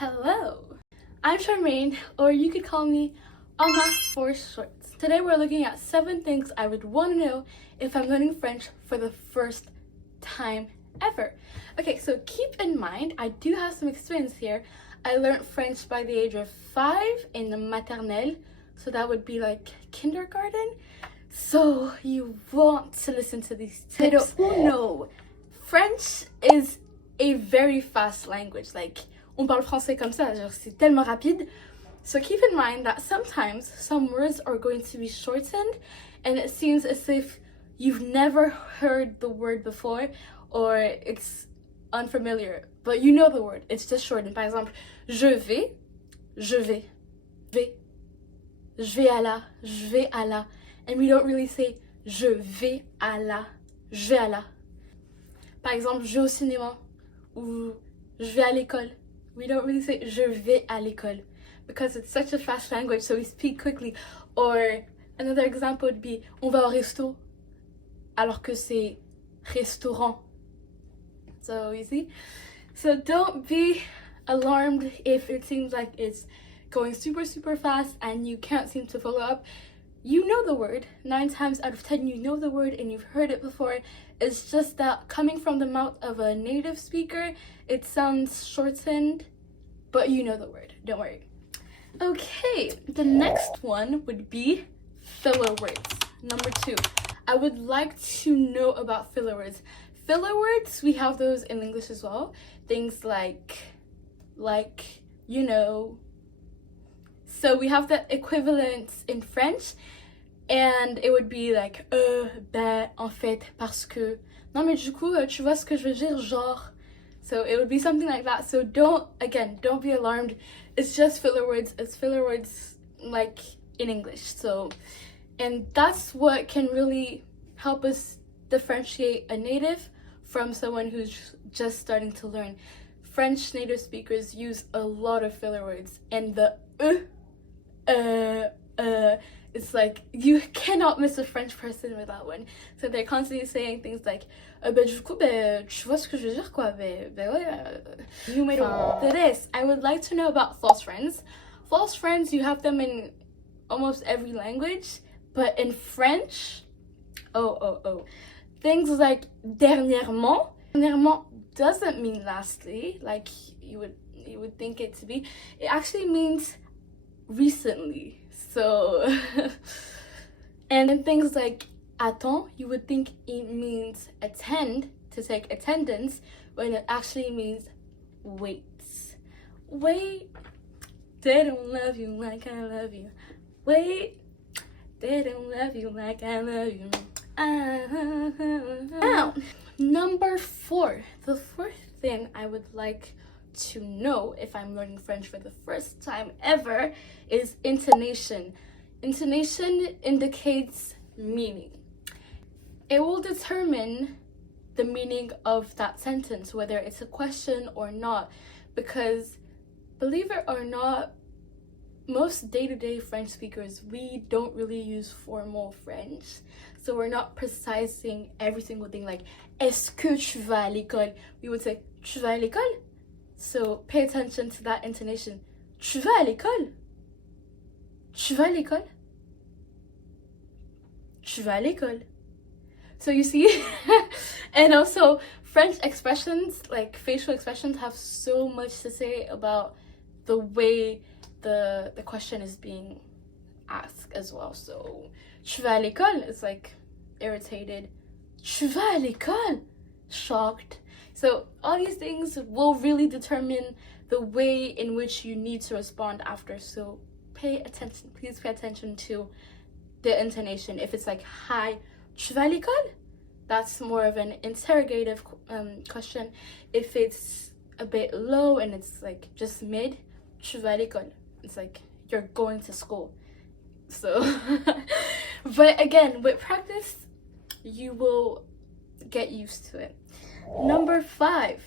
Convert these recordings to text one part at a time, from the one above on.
Hello, I'm Charmaine, or you could call me Ama for short. Today we're looking at 7 things I would want to know if I'm learning French for the first time ever. Okay, so keep in mind, I do have some experience here. I learned French by the age of 5 in the maternelle, so that would be like kindergarten. So you want to listen to these tips. No, French is a very fast language. Like, on parle français comme ça, genre c'est tellement rapide. So keep in mind that sometimes some words are going to be shortened and it seems as if you've never heard the word before or it's unfamiliar, but you know the word, it's just shortened. Par exemple, je vais, vais, je vais à la, and we don't really say je vais à la. Par exemple, je vais au cinéma ou je vais à l'école. We don't really say je vais à l'école because it's such a fast language, so we speak quickly. Or another example would be on va au resto alors que c'est restaurant. So you see? So don't be alarmed if it seems like it's going super fast and you can't seem to follow up. You know the word. 9 times out of 10 you know the word and you've heard it before. It's just that coming from the mouth of a native speaker, it sounds shortened, but you know the word. Don't worry. Okay, the next one would be filler words. Number 2, I would like to know about filler words. Filler words, we have those in English as well. Things like, you know. So we have the equivalents in French, and it would be like, ben, en fait, parce que. Non, mais du coup, tu vois ce que je veux dire, genre. So it would be something like that. So don't be alarmed. It's just filler words. It's filler words like in English. So, and that's what can really help us differentiate a native from someone who's just starting to learn. French native speakers use a lot of filler words, and the it's like you cannot miss a French person with that one. So they're constantly saying things like ben du coup ben tu vois ce que je veux dire quoi, ben ouais, numéro 3. I would like to know about false friends. False friends, you have them in almost every language, but in French, things like dernièrement doesn't mean lastly like you would think it to be. It actually means recently. So and then things like attends, you would think it means attend, to take attendance, when it actually means wait. They don't love you like I love you. Wait, they don't love you like I love you. Now, number 4, the 4th thing I would like to know if I'm learning French for the first time ever is intonation. Intonation indicates meaning. It will determine the meaning of that sentence, whether it's a question or not, because believe it or not, most day-to-day French speakers, we don't really use formal French, so we're not precising every single thing like est-ce que tu vas à l'école? We would say tu vas à l'école? So pay attention to that intonation. Tu vas à l'école? Tu vas à l'école? Tu vas à l'école? So you see, and also French expressions, like facial expressions, have so much to say about the way the question is being asked as well. So tu vas à l'école? It's like irritated. Tu vas à l'école? Shocked. So all these things will really determine the way in which you need to respond after. So pay attention, please pay attention to the intonation. If it's like, hi, tu vas à l'école? That's more of an interrogative question. If it's a bit low and it's like just mid, tu vas à l'école? It's like you're going to school. So, but again, with practice, you will get used to it. Number five.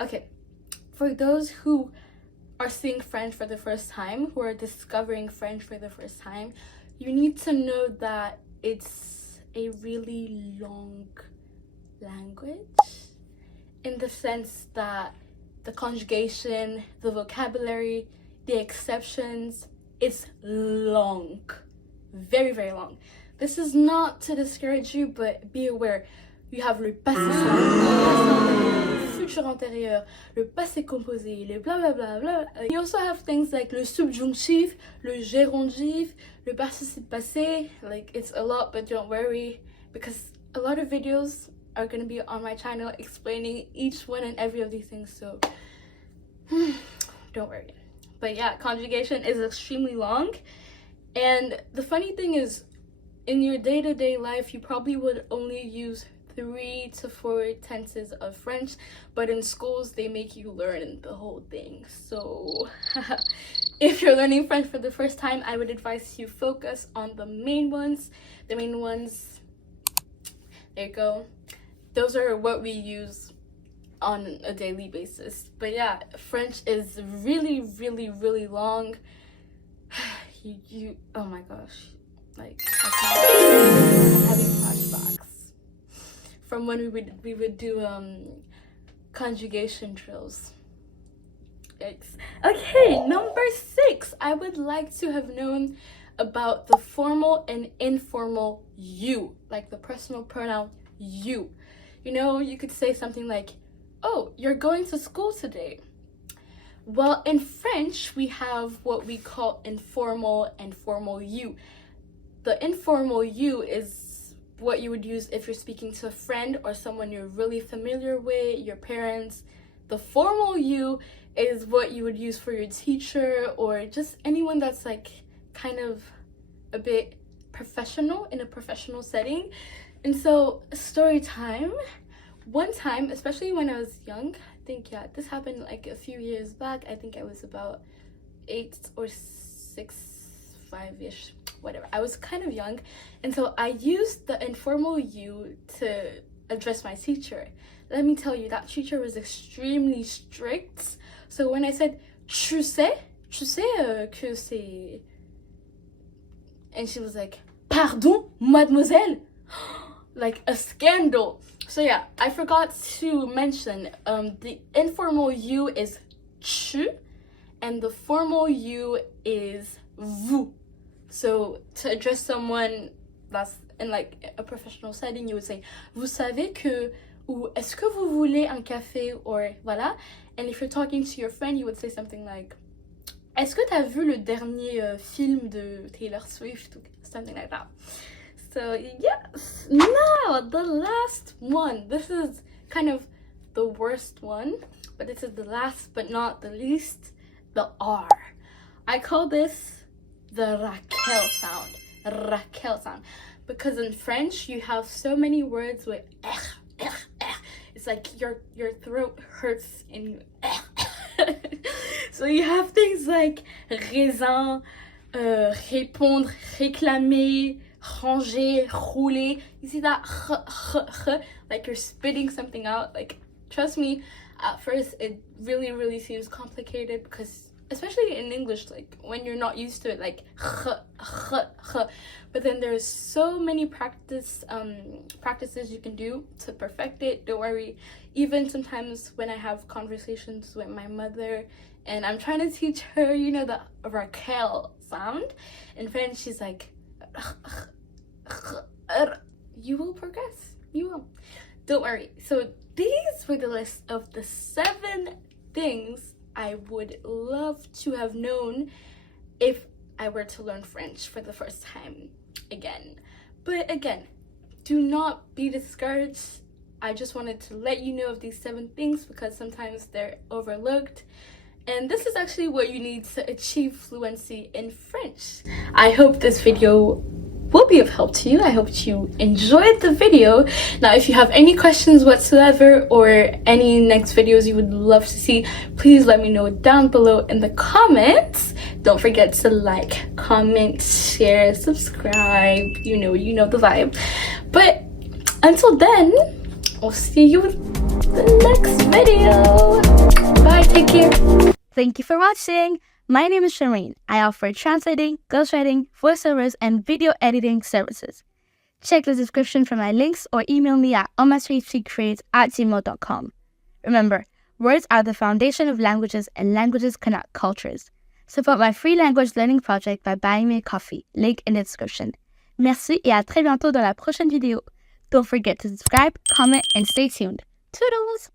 Okay, for those who are seeing French for the first time, who are discovering French for the first time, you need to know that it's a really long language, in the sense that the conjugation, the vocabulary, the exceptions. It's long, very, very long. This is not to discourage you, but be aware. You have le passé simple, le futur antérieur, le passé composé, le bla bla bla bla. You also have things like le subjonctif, le gérondif, le participe passé. Like, it's a lot, but don't worry, because a lot of videos are going to be on my channel explaining each one and every of these things, so don't worry. But yeah, conjugation is extremely long, and the funny thing is, in your day-to-day life, you probably would only use 3 to 4 tenses of French, but in schools they make you learn the whole thing. So if you're learning French for the first time, I would advise you focus on the main ones. The main ones, there you go. Those are what we use on a daily basis. But yeah, French is really, really, really long. you oh my gosh, like I'm having flashbacks from when we would do conjugation drills. Yikes. Okay, number 6. I would like to have known about the formal and informal you, like the personal pronoun you. You know, you could say something like, oh, you're going to school today. Well, in French, we have what we call informal and formal you. The informal you is what you would use if you're speaking to a friend or someone you're really familiar with, your parents. The formal you is what you would use for your teacher or just anyone that's like kind of a bit professional in a professional setting. And so, story time. One time, especially when I was young, I think, yeah, this happened like a few years back. I think I was about 8 or 6, 5-ish, whatever. I was kind of young, and so I used the informal you to address my teacher. Let me tell you, that teacher was extremely strict. So when I said, tu sais que c'est... And she was like, pardon, mademoiselle? Like a scandal. So yeah, I forgot to mention, the informal you is tu, and the formal you is vous. So to address someone that's in like a professional setting, you would say, vous savez que, ou est-ce que vous voulez un café, or voilà. And if you're talking to your friend, you would say something like, est-ce que t'as vu le dernier film de Taylor Swift, or something like that. So yes, now the last one. This is kind of the worst one, but this is the last but not the least, the R. I call this the Raquel sound. Raquel sound. Because in French, you have so many words with it's like your throat hurts in so you have things like raisin, répondre, réclamer, ranger, rouler. You see that like you're spitting something out. Like, trust me, at first it really seems complicated, because especially in English, like when you're not used to it, like but then there's so many practices you can do to perfect it. Don't worry. Even sometimes when I have conversations with my mother and I'm trying to teach her, you know, the Raquel sound in French, she's like, you will progress, you will, don't worry. So these were the list of the 7 things I would love to have known if I were to learn French for the first time again. But again, do not be discouraged. I just wanted to let you know of these 7 things because sometimes they're overlooked. And this is actually what you need to achieve fluency in French. I hope this video will be of help to you. I hope you enjoyed the video. Now, if you have any questions whatsoever or any next videos you would love to see, please let me know down below in the comments. Don't forget to like, comment, share, subscribe. You know the vibe. But until then, I'll see you in the next video. Bye, take care. Thank you for watching. My name is Shireen. I offer translating, ghostwriting, voiceovers, and video editing services. Check the description for my links or email me at omasirichi@gmail.com. Remember, Words are the foundation of languages and languages connect cultures. Support my free language learning project by buying me a coffee. Link in the description. Merci et à très bientôt dans la prochaine vidéo. Don't forget to subscribe, comment, and stay tuned. Toodles!